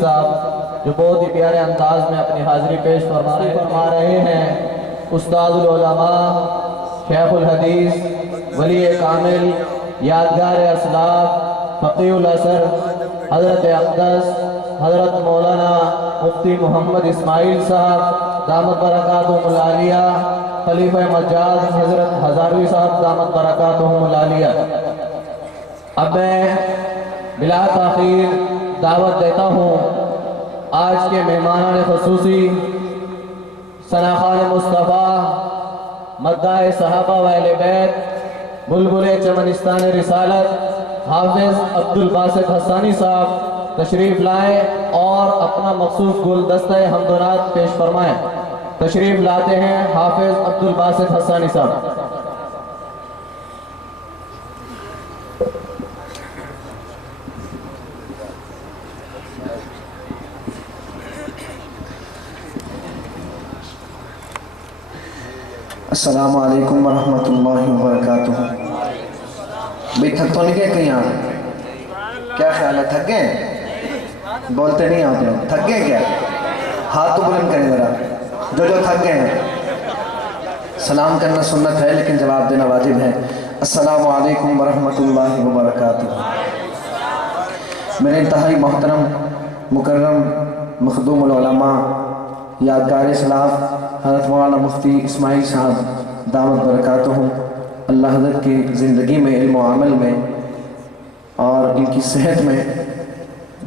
صاحب جو بہت ہی پیارے انداز میں اپنی حاضری پیش فرما رہے ہیں، استاد العلماء، شیخ الحدیث، ولی کامل، یادگار اسلاف، فقیہ الاثر، حضرت اقدس حضرت مولانا مفتی محمد اسماعیل صاحب دامت برکاتہم العالیہ، خلیفہ مجاز حضرت ہزاروی صاحب دامت برکاتہم العالیہ۔ اب میں بلا تاخیر دعوت دیتا ہوں آج کے مہمانان خصوصی ثناخوان مصطفیٰ، مداح صحابہ و اہل بیت، بلبل چمنستان رسالت حافظ عبدالباسط حسانی صاحب تشریف لائیں اور اپنا مخصوص گلدستہ حمد و نعت پیش فرمائیں۔ تشریف لاتے ہیں حافظ عبدالباسط حسانی صاحب۔ السلام علیکم ورحمۃ اللہ وبرکاتہ۔ بھئی تھک تو نہیں گئے کہیں آپ؟ کیا خیال ہے، تھک گئے؟ بولتے نہیں آپ لوگ، تھک گئے کیا؟ ہاتھ تو بلند کریں ذرا جو تھک گئے ہیں۔ سلام کرنا سنت ہے لیکن جواب دینا واجب ہے۔ السلام علیکم ورحمۃ اللہ وبرکاتہ۔ میرے انتہائی محترم مکرم مخدوم العلماء، یادگار اسلاف حضرت مولانا مفتی اسماعیل صاحب دامت برکاتہم، اللہ حضرت کی زندگی میں، علم و عمل میں اور ان کی صحت میں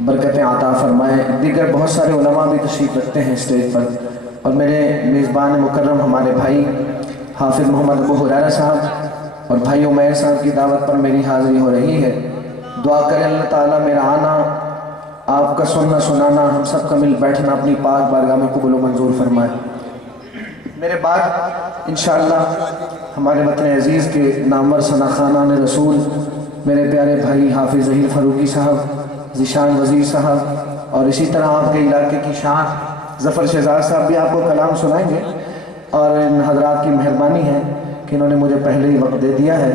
برکتیں عطا فرمائے۔ دیگر بہت سارے علماء بھی تشریف رکھتے ہیں اسٹیج پر، اور میرے میزبان مکرم ہمارے بھائی حافظ محمد ابو ہریرہ صاحب اور بھائی عمیر صاحب کی دعوت پر میری حاضری ہو رہی ہے۔ دعا کریں اللہ تعالیٰ میرا آنا، آپ کا سننا سنانا، ہم سب کا مل بیٹھنا اپنی پاک بارگاہ میں قبول و منظور فرمائے۔ میرے بعد انشاءاللہ ہمارے وطن عزیز کے نامور ثناخوان رسول میرے پیارے بھائی حافظ ظہیر فاروقی صاحب، ذیشان وزیر صاحب، اور اسی طرح آپ کے علاقے کی شان ظفر شہزاد صاحب بھی آپ کو کلام سنائیں گے، اور ان حضرات کی مہربانی ہے کہ انہوں نے مجھے پہلے ہی وقت دے دیا ہے،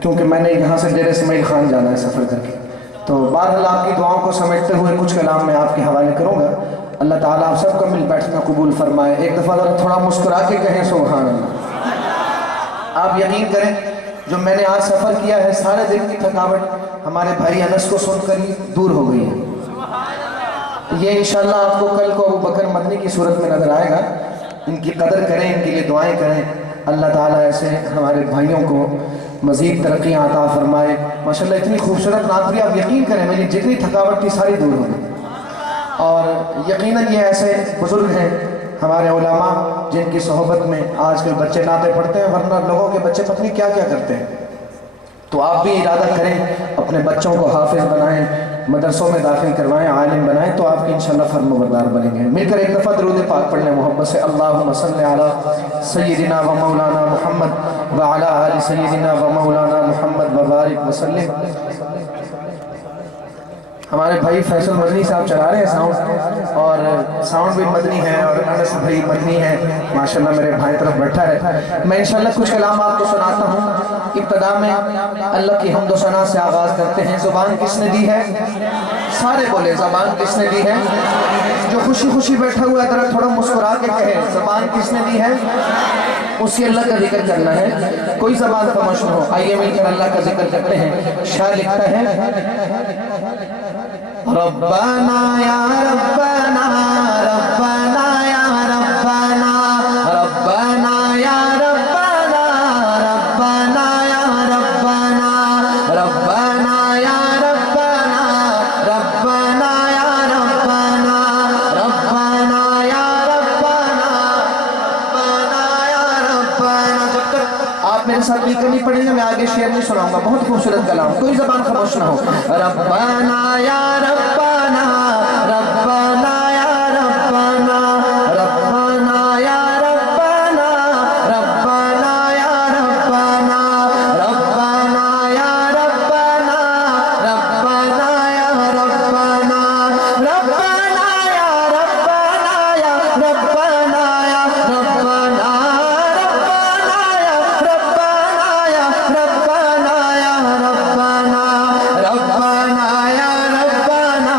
کیونکہ میں نے یہاں سے ڈیرہ اسماعیل خان جانا ہے سفر کر کے۔ تو بہرحال آپ کی دعاؤں کو سمیٹتے ہوئے کچھ کلام میں آپ کے حوالے کروں گا۔ اللہ تعالیٰ آپ سب کا مل بیٹھنا قبول فرمائے۔ ایک دفعہ ذرا تھوڑا مسکرا کے کہیں سبحان اللہ۔ آپ یقین کریں جو میں نے آج سفر کیا ہے، سارے دن کی تھکاوٹ ہمارے بھائی انس کو سن کر ہی دور ہو گئی ہے۔ یہ انشاءاللہ آپ کو کل کو ابو بکر مدنی کی صورت میں نظر آئے گا۔ ان کی قدر کریں، ان کے لیے دعائیں کریں، اللہ تعالیٰ ایسے ہمارے بھائیوں کو مزید ترقی عطا فرمائے۔ ماشاءاللہ اتنی خوبصورت نعت بھی آپ یقین کریں میری جتنی تھکاوٹ تھی ساری دور ہو گئی۔ اور یقیناً یہ ایسے بزرگ ہیں ہمارے علماء جن کی صحبت میں آج کل بچے نعتیں پڑھتے ہیں، ورنہ لوگوں کے بچے پتہ نہیں کیا کیا کرتے ہیں۔ تو آپ بھی ارادہ کریں، اپنے بچوں کو حافظ بنائیں، مدرسوں میں داخل کروائیں، عالم بنائیں، تو آپ کی انشاءاللہ فرم بردار بنیں گے۔ مل کر ایک دفعہ درود پاک پڑھ لیں محبت سے۔ اللہم صلی علی سیدنا و مولانا محمد وعلی آل سیدنا و مولانا محمد وبارک وسلم۔ ہمارے بھائی فیصل مدنی صاحب چلا رہے ہیں ساؤنڈ، اور ساؤنڈ بھی مدنی ہے، اور انس بھائی مدنی ہے، ماشاءاللہ میرے بھائی طرف بیٹھا ہے۔ میں انشاءاللہ کچھ کلام آپ کو سناتا ہوں۔ ابتدا میں اللہ کی حمد و ثنا سے آغاز کرتے ہیں۔ زبان کس نے دی ہے؟ سارے بولے زبان کس نے دی ہے؟ جو خوشی خوشی بیٹھا ہوا ہے ذرا تھوڑا مسکرا کے کہے زبان کس نے دی ہے؟ اسی اللہ کا ذکر کرنا ہے، کوئی زبان خاموش نہ ہو۔ آئیے مل کر اللہ کا ذکر کرتے ہیں۔ شاعر لکھتا ہے ربنا یا ربنا ربنا یا ربنا ربنا یا ربنا ربنا یا ربنا ربنا یا ربنا ربنا یا ربنا ربنا یا ربنا ربنا یا ربنا۔ جب تک آپ میرے ساتھ مل کر نہیں پڑھیں گے میں آگے شعر نہیں سناؤں گا، بہت خوبصورت کلام، کوئی زبان خاموش نہ ہو۔ ربنا یا ربنا ربنا یا ربنا ربنا یا ربنا ربنا یا ربنا ربنا یا ربنا ربنا یا ربنا ربنا یا ربنا یا ربنا یا ربنا ربنا یا ربنا یا ربنا یا ربنا ربنا یا ربنا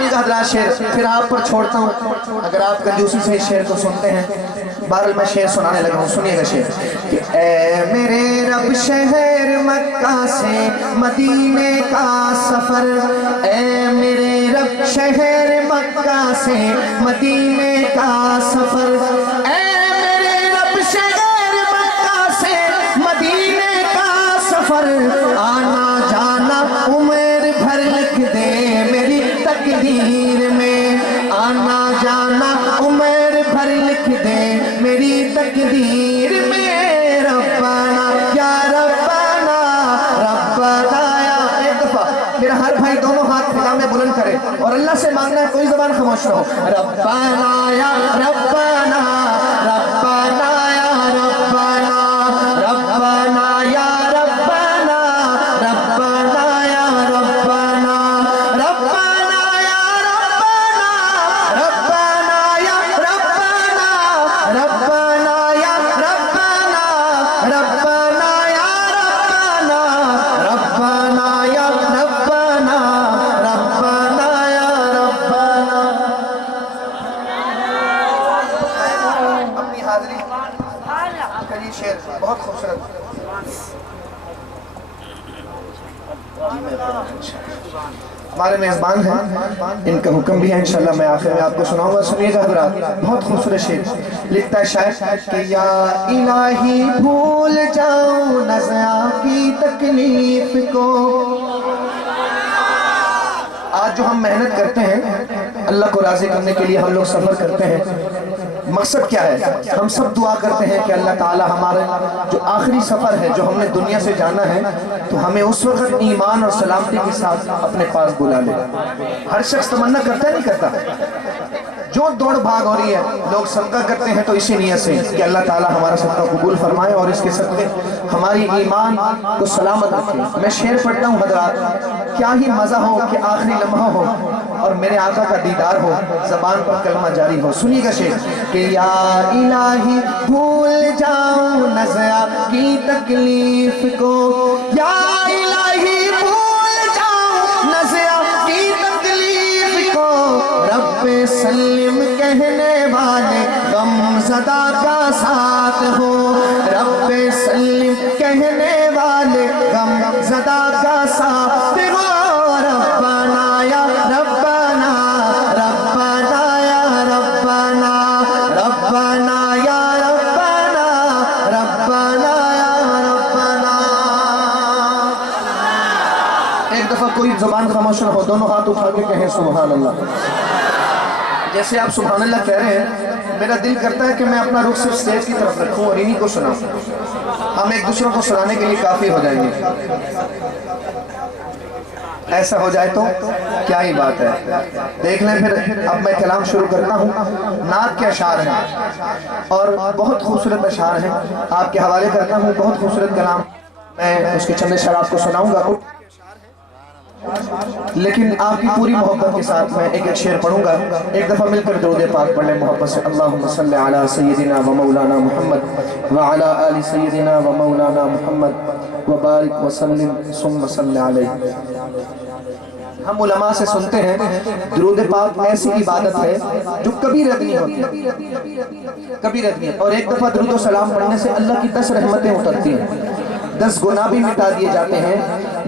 سنیے گا حضرات شعر، پھر آپ پر چھوڑتا ہوں اگر آپ کنجوسی سے اس شعر کو سنتے ہیں۔ بہرحال میں شعر سنانے لگا ہوں، سنیے گا شعر کہ اے میرے رب شہر مکہ سے مدینے کا سفر، اے میرے رب شہر مکہ سے مدینے کا سفر، اے میرے رب شہر مکہ سے مدینے کا سفر، آنا جانا عمر بھر لکھ دے میری تقدیر میں، آنا جانا عمر بھر لکھ دے میری تقدیر میں، ربنا یا ربنا ربنا یا، ایک دفعہ میرا ہر بھائی دونوں ہاتھ پھیلا میں بلند کرے اور اللہ سے مانگنا ہے، کوئی زبان خاموش نہ ہو، ربنا یا ربنا ربنا یا ربنا ربنا یا ربنا ربنا یا ربنا ربنا یا ربنا ربنا یا ربنا ربنا یا ربنا ربنا یا ربنا ربنا یا ربنا ربنا یا ربنا۔ اپنی حاضری کا یہ شعر بہت خوبصورت، ہمارے میزبان ہیں، ان کا حکم بھی ہے، انشاءاللہ میں آخر میں آپ کو سناؤں گا، سنیے گا حضرات، بہت خوبصورت شعر لکھتا ہے شاعر کہ یا الہی بھول جاؤں نزع کی تکلیف کو۔ آج جو ہم محنت کرتے ہیں اللہ کو راضی کرنے کے لیے، ہم لوگ سفر کرتے ہیں، مقصد کیا ہے؟ ہم سب دعا کرتے ہیں کہ اللہ تعالی ہمارے جو آخری سفر ہے جو ہم نے دنیا سے جانا ہے تو ہمیں اس وقت ایمان اور سلامتی کے ساتھ اپنے پاس بلا لے۔ ہر شخص تمنا کرتا ہے نہیں کرتا؟ جو دوڑ بھاگ ہو رہی ہے لوگ صدقہ کرتے ہیں تو اسی نیت سے کہ اللہ تعالی ہمارا صدقہ قبول فرمائے اور اس کے صدقے ہماری ایمان کو سلامت رکھے۔ میں شعر پڑھتا ہوں حضرات، کیا ہی مزہ ہو کہ آخری لمحہ ہو اور میرے آقا کا دیدار ہو، زبان پر کلمہ جاری ہو۔ سنیے گا شعر کہ یا الہی بھول جاؤں نزع کی تکلیف کو، یا الہی بھول جاؤں نزع کی تکلیف کو، رب سلم کہنے والے غم زدہ کا ساتھ ہو، رب سلم کہنے والے غم زدہ کا ساتھ ہو، ربنا یا ربنا ربنا یا ربنا ربنا یا ربنا ربنا یا ربنا۔ ایک دفعہ کوئی زبان خاموش نہ ہو، دونوں ہاتھ اٹھا کے کہیں سبحان اللہ۔ جیسے آپ سبحان اللہ کہہ رہے ہیں میرا دل کرتا ہے کہ میں اپنا رخ صرف اسٹیج کی طرف رکھوں اور انہی کو سناؤں، ہم ایک دوسروں کو سنانے کے لیے کافی ہو جائیں گے۔ ایسا ہو جائے تو کیا ہی بات ہے۔ دیکھ لیں پھر اب میں کلام شروع کرتا ہوں۔ نعت کے اشعار ہیں اور بہت خوبصورت اشعار ہیں، آپ کے حوالے کرتا ہوں، بہت خوبصورت کلام، میں اس کے چند اشعار آپ کو سناؤں گا لیکن آپ کی پوری محبت کے ساتھ میں ایک ایک شعر پڑھوں گا۔ ایک دفعہ مل کر درود پاک پڑھ لیں محبت سے، اللہم صلی علی سیدنا و مولانا محمد وعلی آل سیدنا و مولانا محمد وبارک وسلم ثم صلی علیہ۔ ہم علماء سے سنتے ہیں درود پاک ایسی عبادت ہے جو کبھی رد نہیں ہوتی، کبھی رد نہیں، اور ایک دفعہ درود و سلام پڑھنے سے اللہ کی 10 رحمتیں اترتی ہیں، 10 گناہ بھی مٹا دیے جاتے ہیں،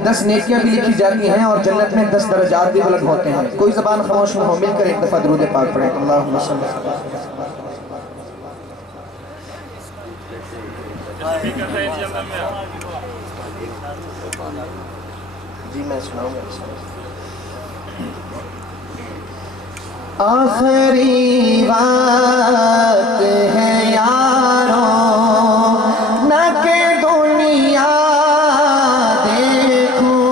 10 نیکیاں بھی لکھی جاتی ہیں اور جنت میں 10 درجات بھی بلند ہوتے ہیں۔ کوئی زبان خاموش نہ ہو، مل کر ایک دفعہ درود پاک پڑھیں، اللہم صلی جی میں سناؤں گا۔ آخری وقت ہے یاروں نہ کہ دنیا دیکھوں،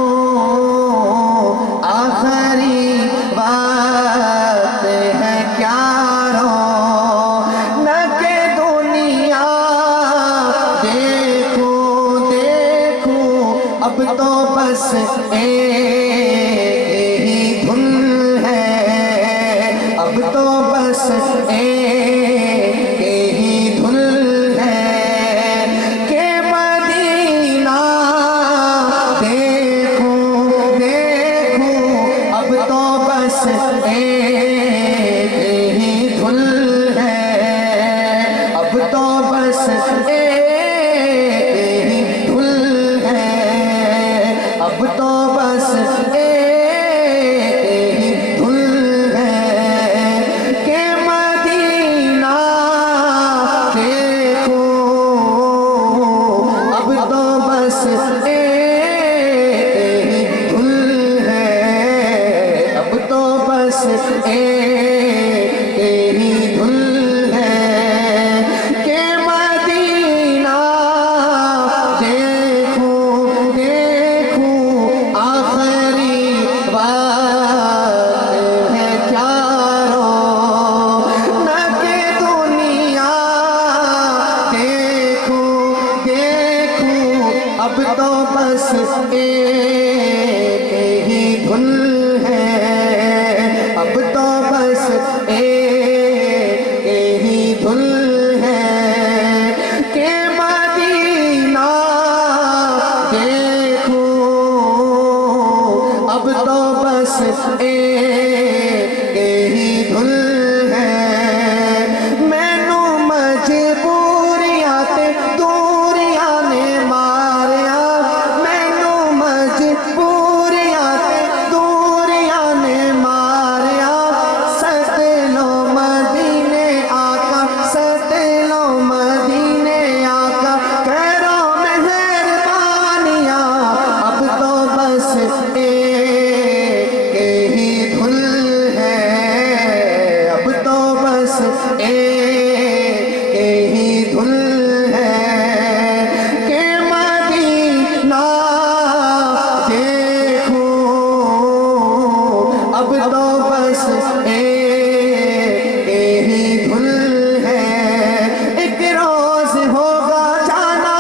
آخری وقت ہے یاروں نہ کہ دنیا دیکھوں، دیکھوں اب تو بس اب تو بس ایک ہی دھن ہے، اب تو بس ایک ہی دھن ہے کہ مدینہ دیکھوں، اب تو بس ایک ہی دھن ہے، مینوں مجبوریاں تے دوریاں نے ماریا، مینوں مجبوریاں تے دوریاں نے ماریا، سد لو مدینے آقا، سد لو مدینے آقا، کرو مہربانیاں، اب تو بس ایک ہی دھن ہے، اب تو بس ایک ہی دھن ہے کہ مدینہ دیکھوں، اب تو بس ایک ہی دھن ہے، ایک روز ہوگا جانا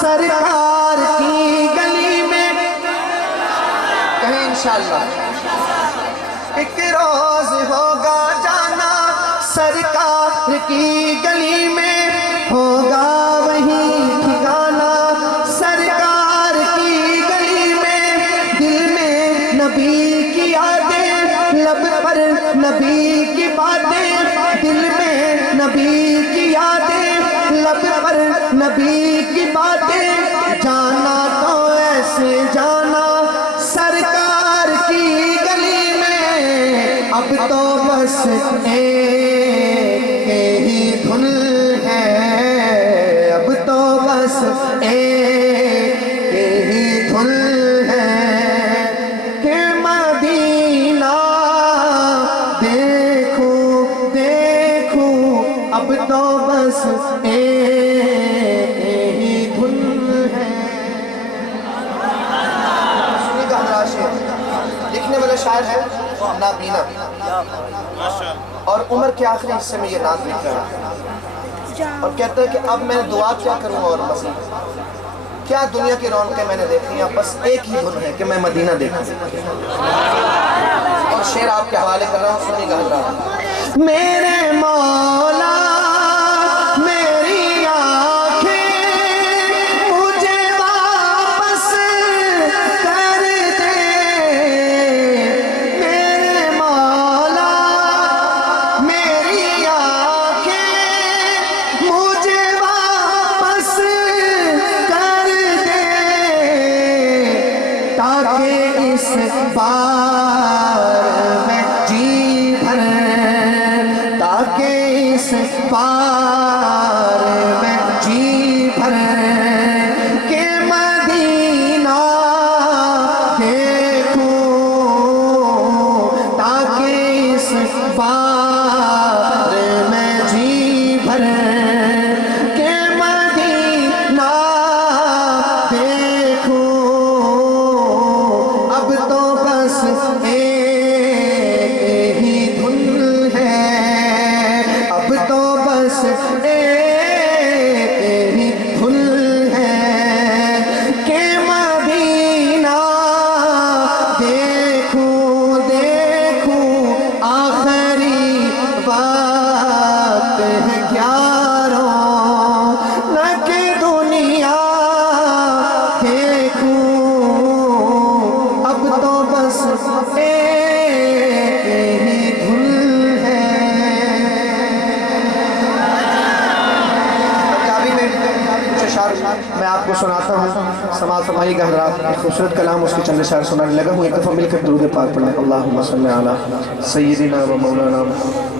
سرکار کی گلی میں، کہیں انشاءاللہ، ایک روز ہوگا جانا سرکار کی گلی میں، ہوگا وہی ٹھکانا سرکار کی گلی میں، دل میں نبی کی یادیں، لب پر نبی کی باتیں، دل میں نبی کی یادیں، لب پر نبی کی باتیں، جانا تو ایسے جانا سرکار کی گلی میں، اب تو بس ایک ہی دھن ہے، اب تو بس ایک ہی دھن ہے کہ مدینہ دیکھوں دیکھوں، اب تو بس ایک ہی دھن ہے۔ سنیے گا حضرات شعر، لکھنے والے شاعر ہیں نابینا، اور عمر کے آخری حصے میں یہ نعت لکھ رہا ہے اور کہتا ہے کہ اب میں دعا کیا کروں اور مزید کیا دنیا کی رونقیں میں نے دیکھی ہیں، بس ایک ہی دھن ہے کہ میں مدینہ دیکھوں، اور شعر آپ کے حوالے کر رہا ہوں، سنیے گا حضرات۔ میرے مولا میری آنکھیں مجھے واپس کر دے، میرے مولا میری آنکھیں مجھے واپس کر دے، تاکہ اس بار میں جی بھر، تاکہ اس بار میں جی بھر کہ مدینہ دیکھوں، تاکہ اس بار میں جی بھر کہ مدینہ دیکھوں، اب تو بس ایک ہی دھن ہے، اب تو بس ایک ہی دھن ہے کہ مدینہ دیکھوں دیکھوں، آخری بات ہے گیاروں نہ کہ دنیا دیکھوں، اب تو بس ایک ہی دھن ہے۔ پنجابی میں کچھ اشعار میں آپ کو سناتا ہوں، سماعت فرمائیے گا حضرات، خوبصورت کلام اس کے چند اشعار سنانے لگا ہوں، ایک دفعہ مل کر درود پاک پڑھیں، اللہم صلی علی سیدنا و مولانا محمد۔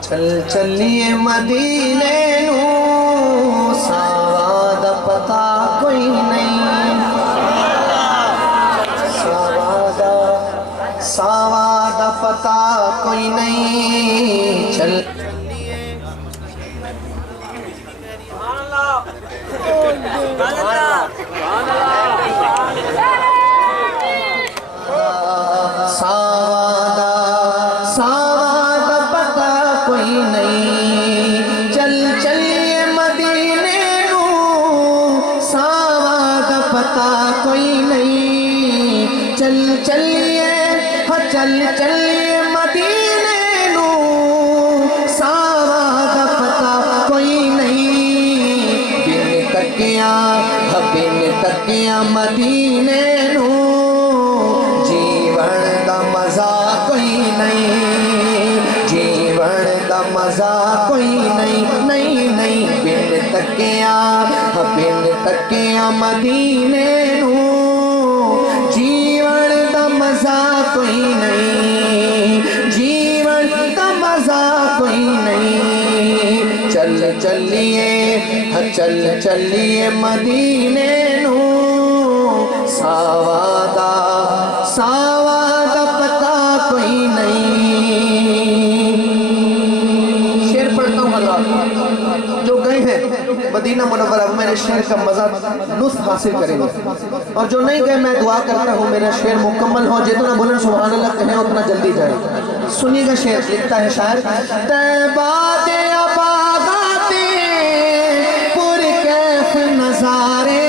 چل چلیے مدینے نو سوا دا پتا کوئی نہیں، سوا دا پتا کوئی نہیں چل ساوادا ساوادا پتا کوئی نہیں چل چلیے مدینے نو ساوادا پتا کوئی نہیں چل چلیے ہاں چل چلیے مدینے نو ساوادا پتا کوئی نہیں بن تکیاں مدینے نو جیون دا مزہ کوئی نہیں جیون دا مزہ کوئی نہیں نہیں بن تکیاں مدینے نو جیون دا مزہ کوئی نہیں جیون دا مزہ کوئی نہیں چل چلیے چل چلیے مدینے نو ساوادا پتا کوئی نہیں شعر پڑھتا ہوں حضرات جو گئے ہیں مدینہ منورہ میرے شعر کا مزہ لطف حاصل کریں گے اور جو نہیں گئے میں دعا کرتا ہوں میرا شعر مکمل ہو جتنا بلند سبحان اللہ کہیں اتنا جلدی جائے سنیے گا شعر لکھتا ہے شاعر طیبات آبادات پر کیف نظارے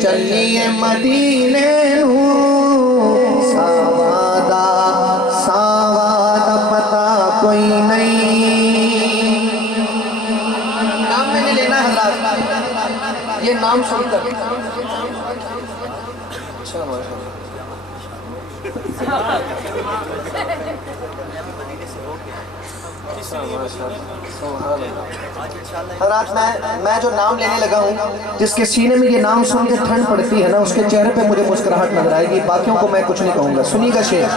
چلیے مدینے نو ساوادا پتا کوئی نہیں نام میں نے لینا ہے حضرات یہ نام سن کر حضرات میں جو نام لینے لگا ہوں جس کے سینے میں یہ نام سن کے ٹھنڈ پڑتی ہے نا اس کے چہرے پہ مجھے مسکراہٹ نظر آئے گی باقیوں کو میں کچھ نہیں کہوں گا سنیے گا شعر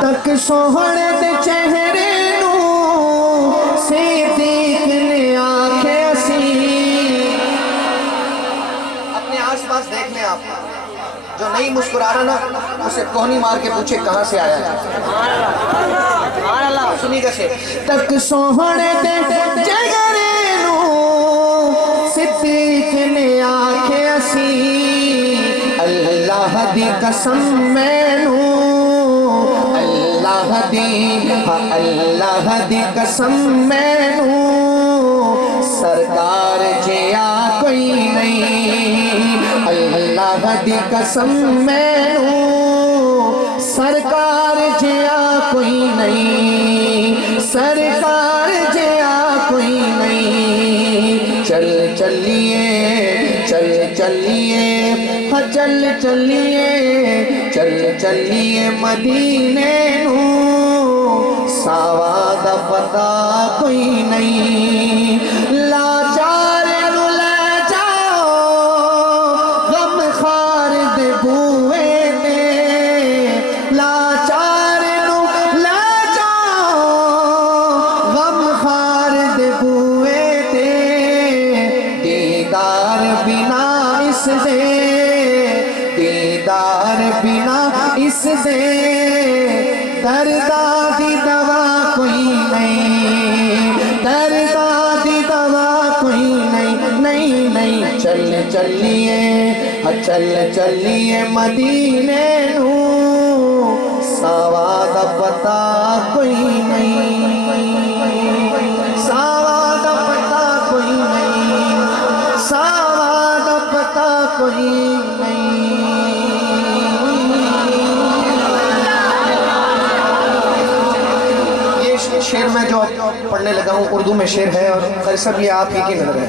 تک سوہنے دے چہرے نو سے دیکھنے آنکھیں اسی اپنے آس پاس دیکھ لیں آپ جو نہیں مسکرا رہا نا اسے کوہنی مار کے پوچھے کہاں سے آیا ہے سنی گا شعر تک سوہنے دے چہرے نو صدیق نے آنکھیں اسی اللہ دی قسم مینو اللہ دی قسم مینو سرکار جیا کوئی نہیں اللہ دی قسم مینو سرکار جیا کوئی نہیں سرکار جیا کوئی نہیں چل چلیے مدینے نو ساوادا پتا کوئی نہیں لاچار نو لے جاؤ غم خار دے بوئے دے لاچار نو لے جاؤ غم خار دے بوئے دے دیدار بنا اس دے دیدار بنا اس دے دردہ دی دوا کوئی نہیں دردہ دی دوا کوئی نہیں چل چلیے مدینے نو ساوادا پتا کوئی نہیں ساوادا پتا کوئی نہیں ساوادا پتا کوئی نہیں شعر میں جو پڑھنے لگا ہوں اردو میں شعر ہے اور سب یہ آپ ہی کی نظر ہے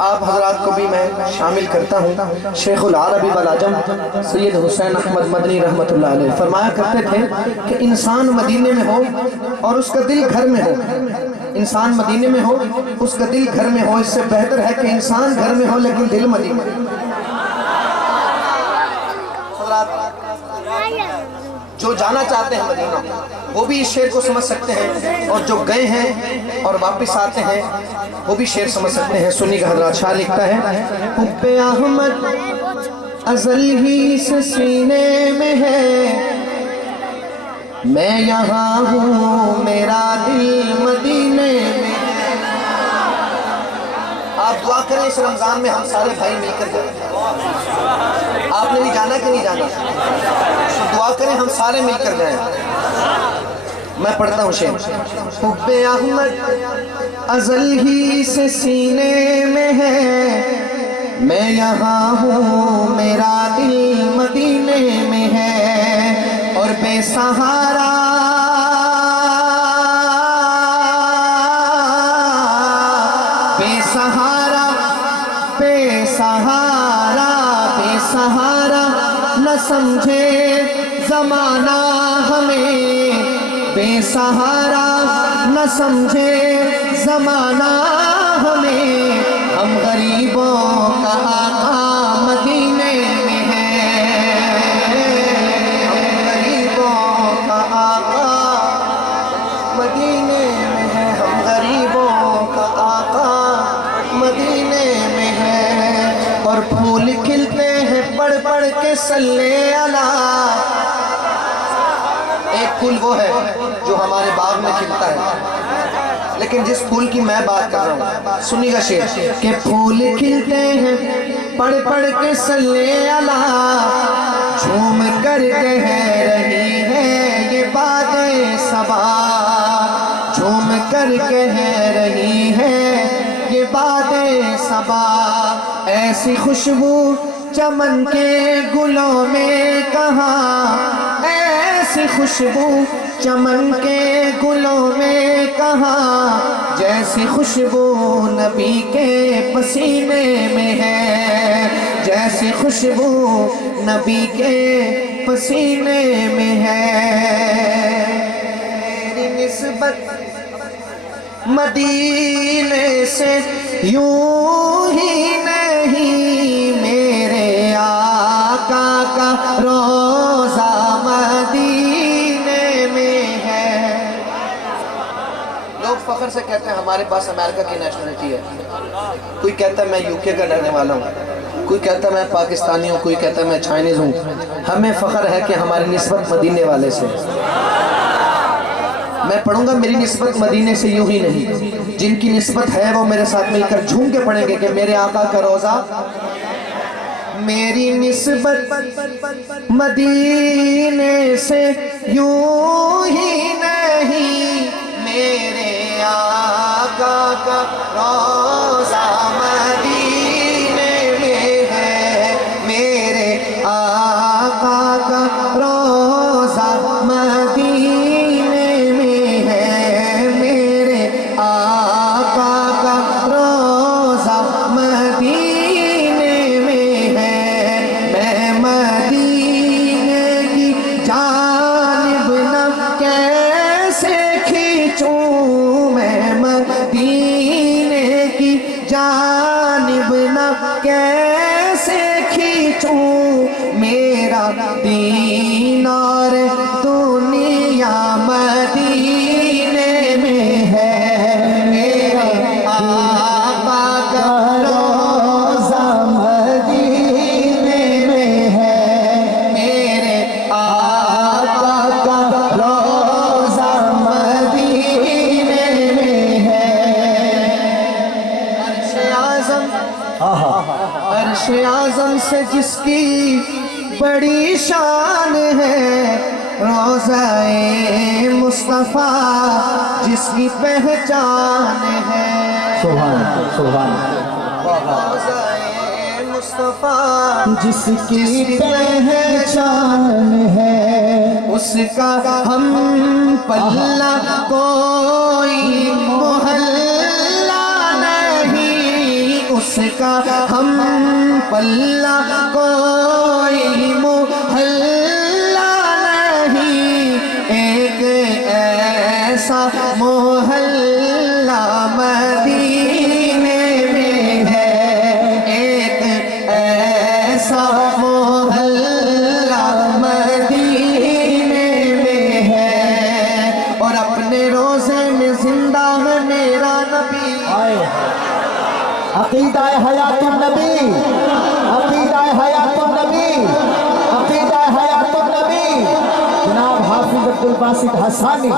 آپ حضرات کو بھی میں شامل کرتا ہوں۔ شیخ العربی والعجم سید حسین احمد مدنی رحمت اللہ علیہ فرمایا کرتے تھے کہ انسان مدینے میں ہو اور اس کا دل گھر میں ہو، انسان مدینے میں ہو اس کا دل گھر میں ہو، اس سے بہتر ہے کہ انسان گھر میں ہو لیکن دل مدینے میں۔ جو جانا چاہتے ہیں مدینہ وہ بھی اس شعر کو سمجھ سکتے ہیں، اور جو گئے ہیں اور واپس آتے ہیں وہ بھی شعر سمجھ سکتے ہیں۔ سنی کا حضرات شاہ لکھتا ہے، حب احمد ازل ہی سے سینے میں ہے، میں یہاں ہوں میرا دل مدینے میں۔ آپ دعا کریں اس رمضان میں ہم سارے بھائی مل کر جائیں۔ آپ نے بھی جانا کہ نہیں جانا؟ دعا کریں ہم سارے مل کر جائیں۔ میں پڑھتا ہوں شعر۔ حب احمد ازل ہی سے سینے میں ہے، میں یہاں ہوں میرا دل مدینے میں ہے، اور بے سہارا بے سہارا بے سہارا بے سہارا نہ سمجھے زمانہ ہمیں، بے سہارا نہ سمجھے زمانہ ہمیں، ہم غریبوں کا آقا مدینے میں ہے، ہم غریبوں کا آقا مدینے میں ہے، ہم غریبوں کا آقا مدینے میں ہے، اور پھول کھلتے ہیں پڑھ پڑھ کے صلی اللہ۔ ایک پھول وہ ہے جو ہمارے باغ میں کھلتا ہے، لیکن جس پھول کی میں بات کر رہا ہوں سنی گا شعر کہ پھول کھلتے ہیں پڑھ پڑھ کے صلی اللہ، جھوم کر کہہ رہی ہے یہ باد صبا، جھوم کر کہہ رہی ہے یہ باد صبا، ایسی خوشبو چمن کے گلوں میں کہاں، ایسی خوشبو چمن کے گلوں میں کہاں، جیسی خوشبو نبی کے پسینے میں ہے، جیسی خوشبو نبی کے پسینے میں ہے۔ میری نسبت مدینے سے یوں ہی نہیں، میرے آقا کا روزہ مدینے میں ہے۔ لوگ فخر سے کہتے ہیں ہمارے پاس امریکہ کی نیشنلٹی ہے، کوئی کہتا ہے میں یو کے کا رہنے والا ہوں، کوئی کہتا ہے میں پاکستانی ہوں، کوئی کہتا ہے میں چائنیز ہوں۔ ہمیں فخر ہے کہ ہماری نسبت مدینے والے سے۔ میں پڑھوں گا میری نسبت مدینے سے یوں ہی نہیں، جن کی نسبت ہے وہ میرے ساتھ مل کر جھوم کے پڑھیں گے کہ میرے آقا کا روزہ۔ میری نسبت مدینے سے یوں ہی نہیں، میرے آقا کا روزہ مدینے میں ہے، میرے آقا کا روزہ مدینے میں ہے، میرے آقا کا روزہ مدینے میں ہے، میں مدینے کی جانب نہ کیسے کھینچوں، میں مدینے کی جانب نہ کیسے کھینچوں، میرا دین اور دنیا مدینے میں ہے، میرے آقا کا روزہ مدینے میں ہے، میرے آقا کا روزہ مدینے میں ہے۔ عرش اعظم عرش اعظم سے جس کی بڑی شان ہے، روضہ مصطفیٰ جس کی پہچان ہے، سبحان روضہ مصطفیٰ جس کی پہچان ہے، اس کا ہم پلہ کوئی محلہ نہیں، اس اس کا ہم پلہ کوئی محلہ نہیں، ایک ایسا محلہ مدینے میں ہے، ایک ایسا محلہ مدینے میں ہے، اور اپنے روزے میں زندہ ہے میرا نبی۔ عقیدہ حیات النبی، عقیدہ حیات النبی، عقیدہ حیات النبی، جناب حافظ عبدالباسط حسانی۔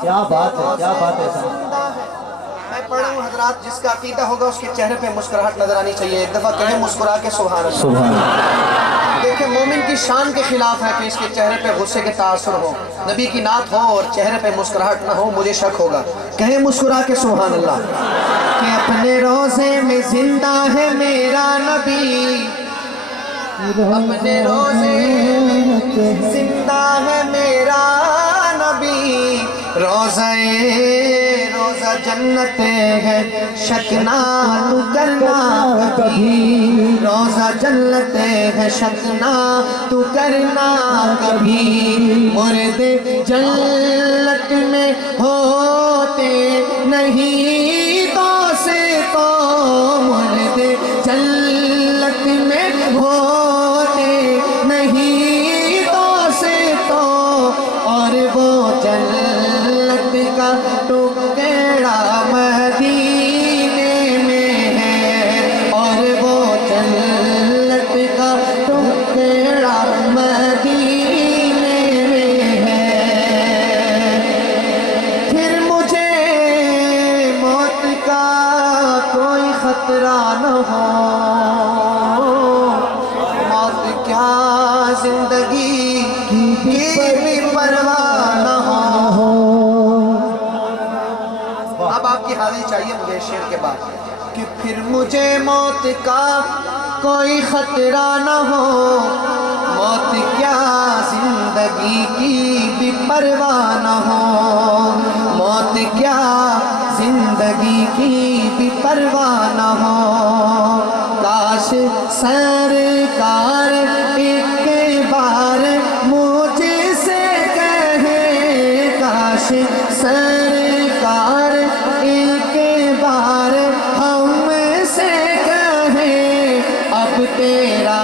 کیا بات ہے، کیا بات ہے صاحب۔ میں پڑھا ہوں حضرات، جس کا عقیدہ ہوگا اس کے چہرے پہ مسکراہٹ نظر آنی چاہیے۔ ایک دفعہ کہیں مسکرا کے سبحان اللہ۔ سبحان اللہ۔ دیکھیں مومن کی شان کے خلاف ہے کہ اس کے چہرے پہ غصے کے تاثر ہو، نبی کی نعت ہو اور چہرے پہ مسکراہٹ نہ ہو، مجھے شک ہوگا۔ کہیں مسکرا کے سبحان اللہ کہ اپنے روزے میں زندہ ہے میرا نبی، اپنے روزے میں زندہ ہے میرا نبی، روزہ جنت ہے شک نہ تو کرنا کبھی، روزہ جنت ہے شک نہ تو کرنا کبھی، مرد جنت میں ہوتے نہیں تو سے تو، مرد جنت میں ہوتے نہیں تو سے تو، اور وہ جنت کا ٹکڑا مدینے میں ہے، اور وہ جنت کا ٹکڑا مدینے میں ہے۔ پھر مجھے موت کا کوئی خطرہ نہ ہو، موت کیا زندگی کی بھی پرواہ نہ ہو۔ اب آپ کی حاضری چاہیے مجھے شعر کے بعد کہ پھر مجھے موت کا کوئی خطرہ نہ ہو، موت کیا زندگی کی بھی پرواہ نہ ہو، موت کیا زندگی کی بھی پرواہ نہ ہو، کاش سرکار ایک بار مجھ سے کہے، کاش سرکار ایک بار ہم سے کہے، اب تیرا